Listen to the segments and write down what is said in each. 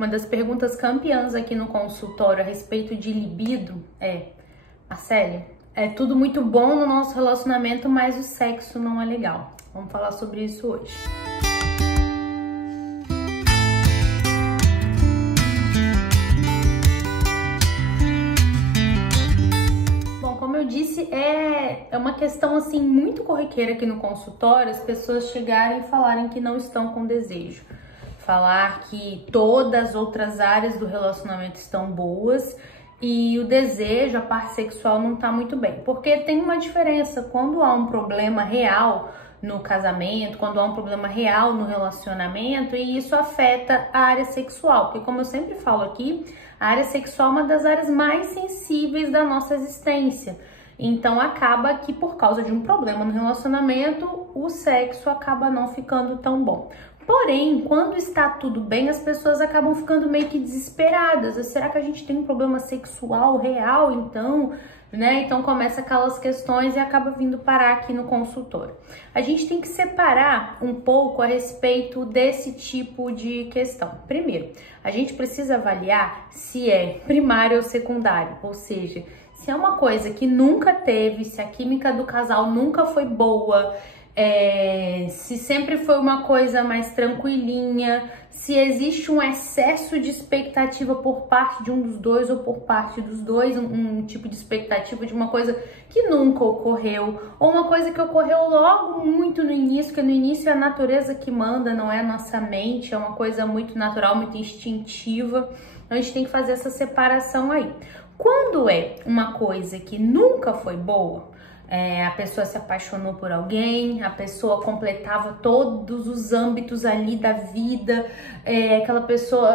Uma das perguntas campeãs aqui no consultório a respeito de libido é: Marcele, é tudo muito bom no nosso relacionamento, mas o sexo não é legal. Vamos falar sobre isso hoje. Bom, como eu disse, é uma questão assim muito corriqueira aqui no consultório, as pessoas chegarem e falarem que não estão com desejo. Falar que todas as outras áreas do relacionamento estão boas e o desejo, a parte sexual não tá muito bem. Porque tem uma diferença quando há um problema real no casamento, quando há um problema real no relacionamento e isso afeta a área sexual. Porque como eu sempre falo aqui, a área sexual é uma das áreas mais sensíveis da nossa existência. Então acaba que por causa de um problema no relacionamento, o sexo acaba não ficando tão bom. Porém, quando está tudo bem, as pessoas acabam ficando meio que desesperadas. Será que a gente tem um problema sexual real, então? Né? Então começa aquelas questões e acaba vindo parar aqui no consultório. A gente tem que separar um pouco a respeito desse tipo de questão. Primeiro, a gente precisa avaliar se é primário ou secundário, ou seja, se é uma coisa que nunca teve, se a química do casal nunca foi boa, se sempre foi uma coisa mais tranquilinha, se existe um excesso de expectativa por parte de um dos dois ou por parte dos dois, um tipo de expectativa de uma coisa que nunca ocorreu, ou uma coisa que ocorreu logo muito no início, que no início é a natureza que manda, não é a nossa mente, é uma coisa muito natural, muito instintiva. Então a gente tem que fazer essa separação aí. Quando é uma coisa que nunca foi boa, a pessoa se apaixonou por alguém, a pessoa completava todos os âmbitos ali da vida, aquela pessoa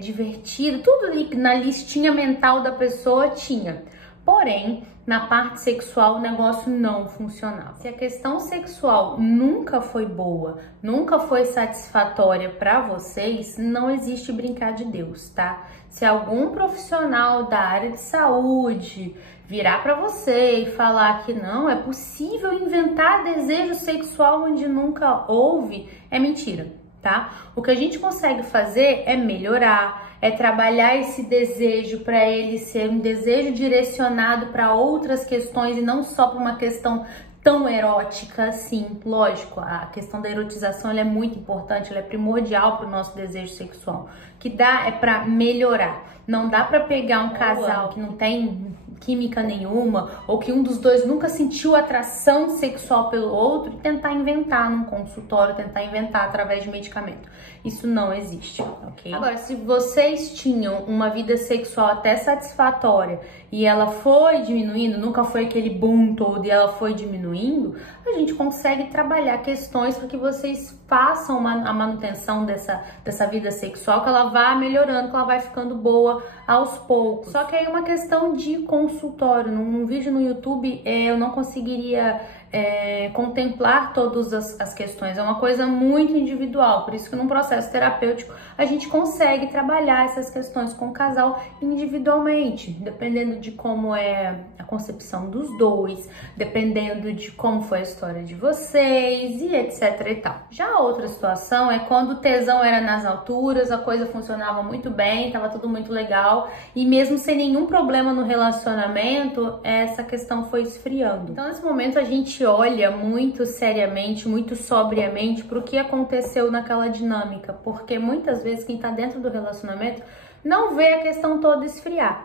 divertida, tudo ali na listinha mental da pessoa tinha. Porém, na parte sexual o negócio não funcionava. Se a questão sexual nunca foi boa, nunca foi satisfatória para vocês, não existe brincar de Deus, tá? Se algum profissional da área de saúde virar para você e falar que não é possível inventar desejo sexual onde nunca houve, é mentira, tá? O que a gente consegue fazer é melhorar, é trabalhar esse desejo para ele ser um desejo direcionado para outras questões e não só para uma questão tão erótica assim. Lógico, a questão da erotização ela é muito importante, ela é primordial para o nosso desejo sexual. O que dá é para melhorar. Não dá para pegar um casal que não tem química nenhuma ou que um dos dois nunca sentiu atração sexual pelo outro e tentar inventar num consultório, tentar inventar através de medicamento. Isso não existe, ok? Agora, se vocês tinham uma vida sexual até satisfatória e ela foi diminuindo, nunca foi aquele boom todo e ela foi diminuindo, a gente consegue trabalhar questões para que vocês façam a manutenção dessa vida sexual, que ela vá melhorando, que ela vai ficando boa aos poucos. Só que aí é uma questão de consultório. Num vídeo no YouTube eu não conseguiria contemplar todas as questões, é uma coisa muito individual, por isso que num processo terapêutico a gente consegue trabalhar essas questões com o casal individualmente, dependendo de como é a concepção dos dois, dependendo de como foi a história de vocês e etc e tal. Já a outra situação é quando o tesão era nas alturas, a coisa funcionava muito bem, tava tudo muito legal e mesmo sem nenhum problema no relacionamento, essa questão foi esfriando. Então nesse momento a gente olha muito seriamente, muito sobriamente para o que aconteceu naquela dinâmica, porque muitas vezes quem está dentro do relacionamento não vê a questão toda esfriar.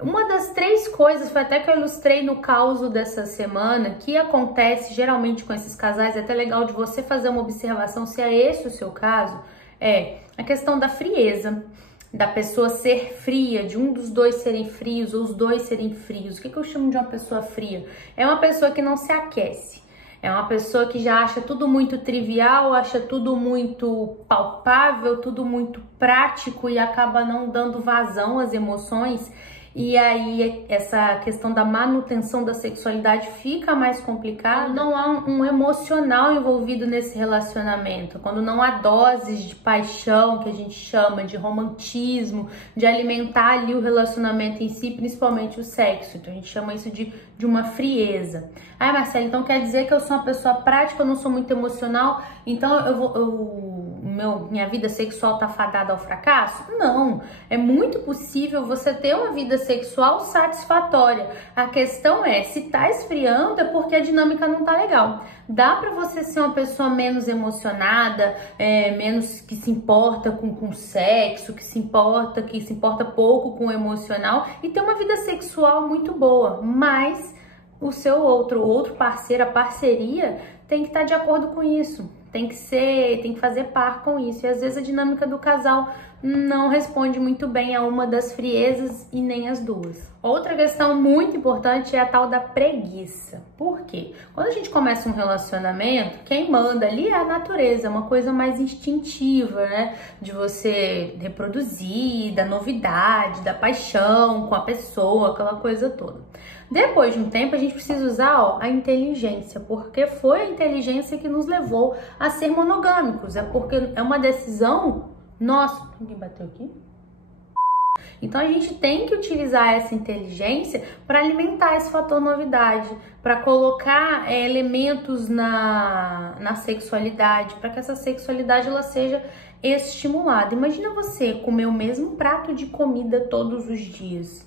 Uma das 3 coisas, foi até que eu ilustrei no caso dessa semana, que acontece geralmente com esses casais, é até legal de você fazer uma observação se é esse o seu caso, é a questão da frieza, da pessoa ser fria, de um dos dois serem frios ou os dois serem frios. O que eu chamo de uma pessoa fria? É uma pessoa que não se aquece. É uma pessoa que já acha tudo muito trivial, acha tudo muito palpável, tudo muito prático e acaba não dando vazão às emoções. E aí essa questão da manutenção da sexualidade fica mais complicada. Não há um emocional envolvido nesse relacionamento, quando não há doses de paixão, que a gente chama de romantismo, de alimentar ali o relacionamento em si, principalmente o sexo. Então a gente chama isso de uma frieza. Ai, Marcela, então quer dizer que eu sou uma pessoa prática, eu não sou muito emocional, então minha vida sexual tá fadada ao fracasso? Não, é muito possível você ter uma vida sexual satisfatória. A questão é, se tá esfriando é porque a dinâmica não tá legal. Dá pra você ser uma pessoa menos emocionada, menos que se importa com sexo, que se importa pouco com o emocional e ter uma vida sexual muito boa, mas o seu outro parceiro, a parceria, tem que estar de acordo com isso, tem que fazer par com isso. E às vezes a dinâmica do casal não responde muito bem a uma das friezas e nem as duas. Outra questão muito importante é a tal da preguiça. Por quê? Quando a gente começa um relacionamento, quem manda ali é a natureza, é uma coisa mais instintiva, né? De você reproduzir, da novidade, da paixão com a pessoa, aquela coisa toda. Depois de um tempo, a gente precisa usar a inteligência, porque foi a inteligência que nos levou a ser monogâmicos. É porque é uma decisão nossa. Alguém bateu aqui? Então a gente tem que utilizar essa inteligência para alimentar esse fator novidade, para colocar elementos na sexualidade, para que essa sexualidade ela seja estimulada. Imagina você comer o mesmo prato de comida todos os dias.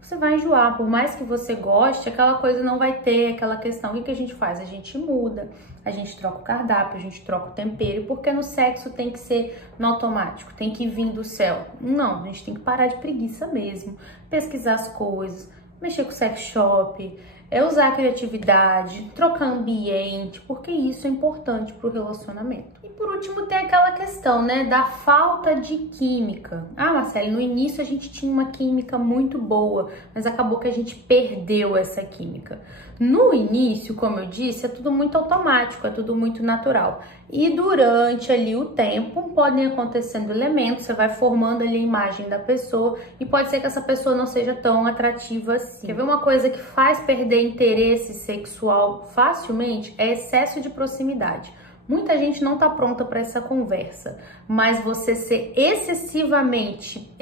Você vai enjoar, por mais que você goste, aquela coisa não vai ter, aquela questão. O que a gente faz? A gente muda, a gente troca o cardápio, a gente troca o tempero, porque no sexo tem que ser no automático, tem que vir do céu. Não, a gente tem que parar de preguiça mesmo, pesquisar as coisas, mexer com o sex shop, usar a criatividade, trocar ambiente, porque isso é importante para o relacionamento. E por último tem aquela questão, né, da falta de química. Ah, Marcele, no início a gente tinha uma química muito boa, mas acabou que a gente perdeu essa química. No início, como eu disse, é tudo muito automático, é tudo muito natural. E durante ali o tempo, podem acontecendo elementos, você vai formando ali a imagem da pessoa e pode ser que essa pessoa não seja tão atrativa assim. Quer ver uma coisa que faz perder interesse sexual facilmente? É excesso de proximidade. Muita gente não tá pronta para essa conversa, mas você ser excessivamente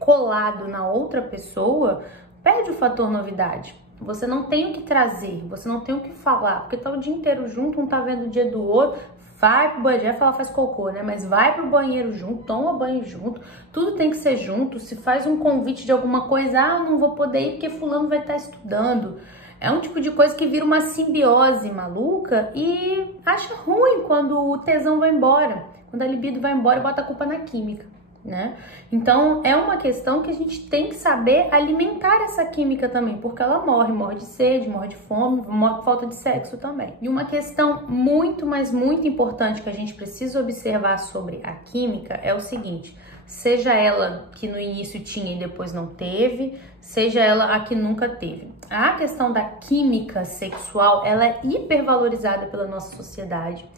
colado na outra pessoa, perde o fator novidade. Você não tem o que trazer, você não tem o que falar, porque tá o dia inteiro junto, um tá vendo o dia do outro, vai pro banheiro, já fala faz cocô, né? Mas vai pro banheiro junto, toma banho junto, tudo tem que ser junto. Se faz um convite de alguma coisa, não vou poder ir porque fulano vai estar estudando. É um tipo de coisa que vira uma simbiose maluca e acha ruim quando o tesão vai embora, quando a libido vai embora e bota a culpa na química, né? Então é uma questão que a gente tem que saber alimentar essa química também, porque ela morre de sede, morre de fome, morre por falta de sexo também. E uma questão muito, mas muito importante que a gente precisa observar sobre a química é o seguinte: seja ela que no início tinha e depois não teve, seja ela a que nunca teve. A questão da química sexual, ela é hipervalorizada pela nossa sociedade.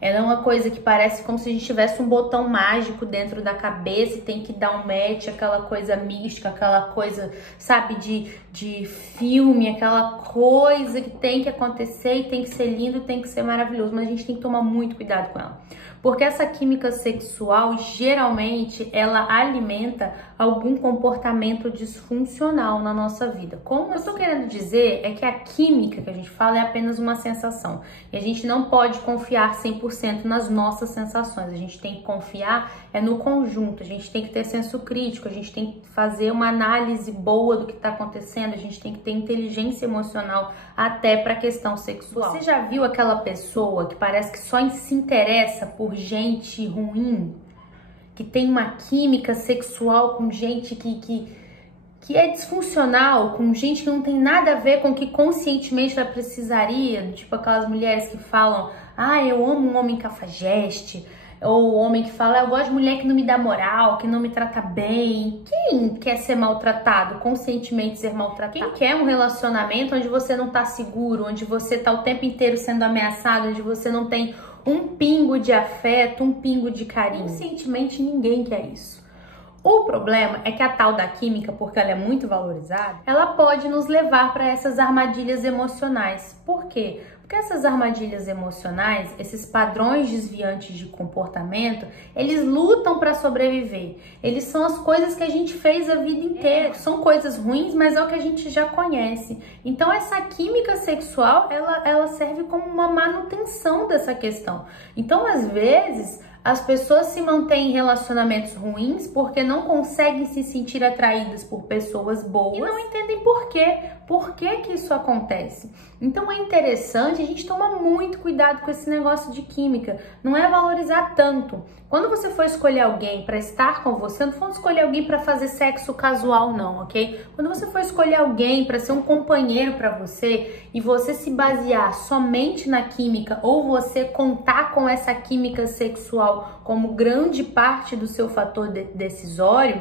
Ela é uma coisa que parece como se a gente tivesse um botão mágico dentro da cabeça e tem que dar um match, aquela coisa mística, aquela coisa, sabe, de filme, aquela coisa que tem que acontecer e tem que ser lindo, tem que ser maravilhoso, mas a gente tem que tomar muito cuidado com ela. Porque essa química sexual, geralmente, ela alimenta algum comportamento disfuncional na nossa vida. Como eu estou querendo dizer é que a química que a gente fala é apenas uma sensação. E a gente não pode confiar 100% nas nossas sensações. A gente tem que confiar no conjunto, a gente tem que ter senso crítico, a gente tem que fazer uma análise boa do que está acontecendo, a gente tem que ter inteligência emocional até para a questão sexual. Você já viu aquela pessoa que parece que só se interessa por gente ruim, que tem uma química sexual com gente que é disfuncional, com gente que não tem nada a ver com o que conscientemente ela precisaria, tipo aquelas mulheres que falam, eu amo um homem cafajeste, ou o homem que fala, eu gosto de mulher que não me dá moral, que não me trata bem. Quem quer ser maltratado, conscientemente ser maltratado? Quem quer um relacionamento onde você não tá seguro, onde você tá o tempo inteiro sendo ameaçado, onde você não tem um pingo de afeto, um pingo de carinho? Conscientemente ninguém quer isso. O problema é que a tal da química, porque ela é muito valorizada, ela pode nos levar para essas armadilhas emocionais. Por quê? Porque essas armadilhas emocionais, esses padrões desviantes de comportamento, eles lutam para sobreviver. Eles são as coisas que a gente fez a vida inteira. São coisas ruins, mas é o que a gente já conhece. Então essa química sexual, ela serve como uma manutenção dessa questão. Então às vezes As pessoas se mantêm em relacionamentos ruins porque não conseguem se sentir atraídas por pessoas boas e não entendem por quê. Por que que isso acontece? Então é interessante a gente tomar muito cuidado com esse negócio de química. Não é valorizar tanto. Quando você for escolher alguém para estar com você, não for escolher alguém para fazer sexo casual não, ok? Quando você for escolher alguém para ser um companheiro para você e você se basear somente na química ou você contar com essa química sexual como grande parte do seu fator decisório,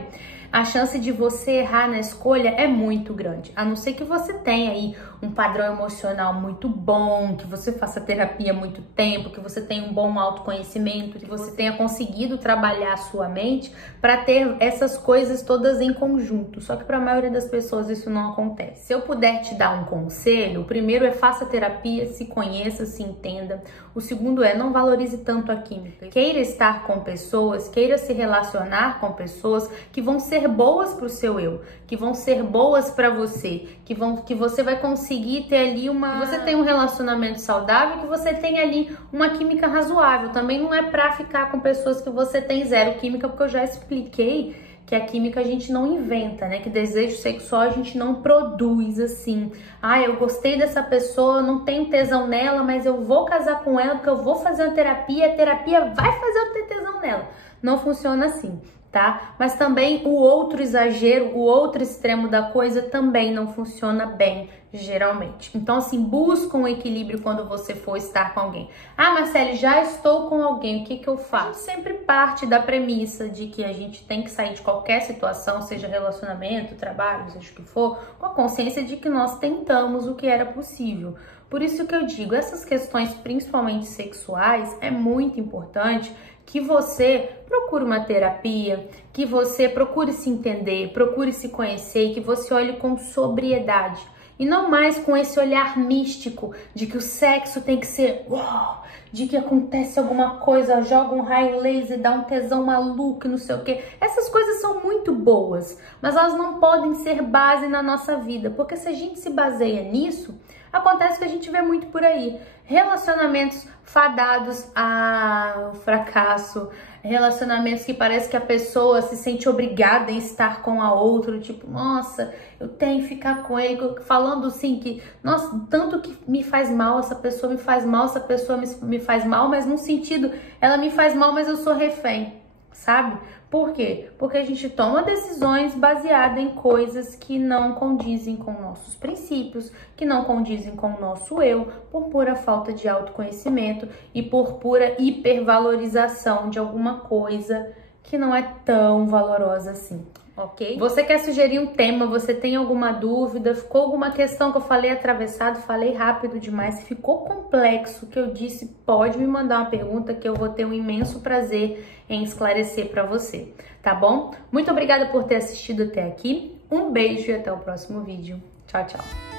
a chance de você errar na escolha é muito grande. A não ser que você tenha aí um padrão emocional muito bom, que você faça terapia há muito tempo, que você tenha um bom autoconhecimento, que você tenha conseguido trabalhar a sua mente para ter essas coisas todas em conjunto. Só que para a maioria das pessoas isso não acontece. Se eu puder te dar um conselho, o primeiro é faça terapia, se conheça, se entenda. O segundo é não valorize tanto a química. Queira estar com pessoas, queira se relacionar com pessoas que vão ser boas para o seu eu, que vão ser boas para você, que você vai conseguir ter ali que você tem um relacionamento saudável, que você tem ali uma química razoável. Também não é para ficar com pessoas que você tem zero química, porque eu já expliquei que a química a gente não inventa, né? Que desejo sexual a gente não produz assim. Ah, eu gostei dessa pessoa, eu não tenho tesão nela, mas eu vou casar com ela porque eu vou fazer uma terapia, a terapia vai fazer eu ter tesão nela. Não funciona assim, tá? Mas também o outro exagero, o outro extremo da coisa também não funciona bem, geralmente. Então, assim, busca um equilíbrio quando você for estar com alguém. Ah, Marcele, já estou com alguém, o que que eu faço? A gente sempre parte da premissa de que a gente tem que sair de qualquer situação, seja relacionamento, trabalho, seja o que for, com a consciência de que nós tentamos o que era possível. Por isso que eu digo, essas questões, principalmente sexuais, é muito importante que você procure uma terapia, que você procure se entender, procure se conhecer e que você olhe com sobriedade. E não mais com esse olhar místico de que o sexo tem que ser uau, de que acontece alguma coisa, joga um raio laser, dá um tesão maluco e não sei o que. Essas coisas são muito boas, mas elas não podem ser base na nossa vida, porque se a gente se baseia nisso, acontece que a gente vê muito por aí. Relacionamentos fadados ao fracasso, relacionamentos que parece que a pessoa se sente obrigada em estar com a outra, tipo, nossa, eu tenho que ficar com ele, falando assim que, nossa, tanto que me faz mal, essa pessoa me faz mal, essa pessoa me faz mal, mas num sentido, ela me faz mal, mas eu sou refém, sabe? Por quê? Porque a gente toma decisões baseadas em coisas que não condizem com nossos princípios, que não condizem com o nosso eu, por pura falta de autoconhecimento e por pura hipervalorização de alguma coisa que não é tão valorosa assim. Ok? Você quer sugerir um tema, você tem alguma dúvida, ficou alguma questão que eu falei atravessado, falei rápido demais, ficou complexo o que eu disse, pode me mandar uma pergunta que eu vou ter um imenso prazer em esclarecer para você, tá bom? Muito obrigada por ter assistido até aqui, um beijo e até o próximo vídeo. Tchau, tchau!